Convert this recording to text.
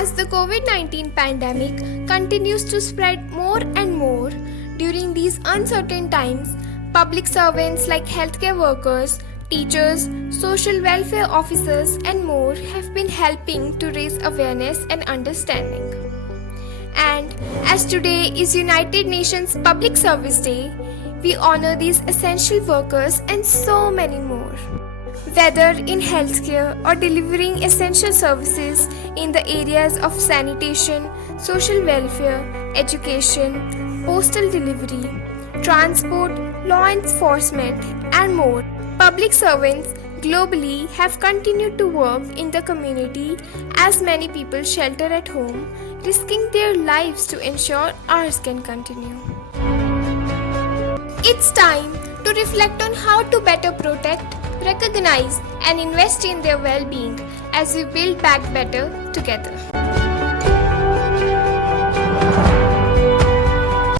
As the COVID 19 pandemic continues to spread more and more during these uncertain times, public servants like healthcare workers, teachers, social welfare officers, and more have been helping to raise awareness and understanding. And as today is United Nations Public Service Day, we honor these essential workers and so many more. Whether in healthcare or delivering essential services in the areas of sanitation, social welfare, education, postal delivery, transport, law enforcement, and more, public servants globally have continued to work in the community as many people shelter at home, risking their lives to ensure ours can continue. It's time to reflect on how to better protect, recognize, and invest in their well being as we build back better together.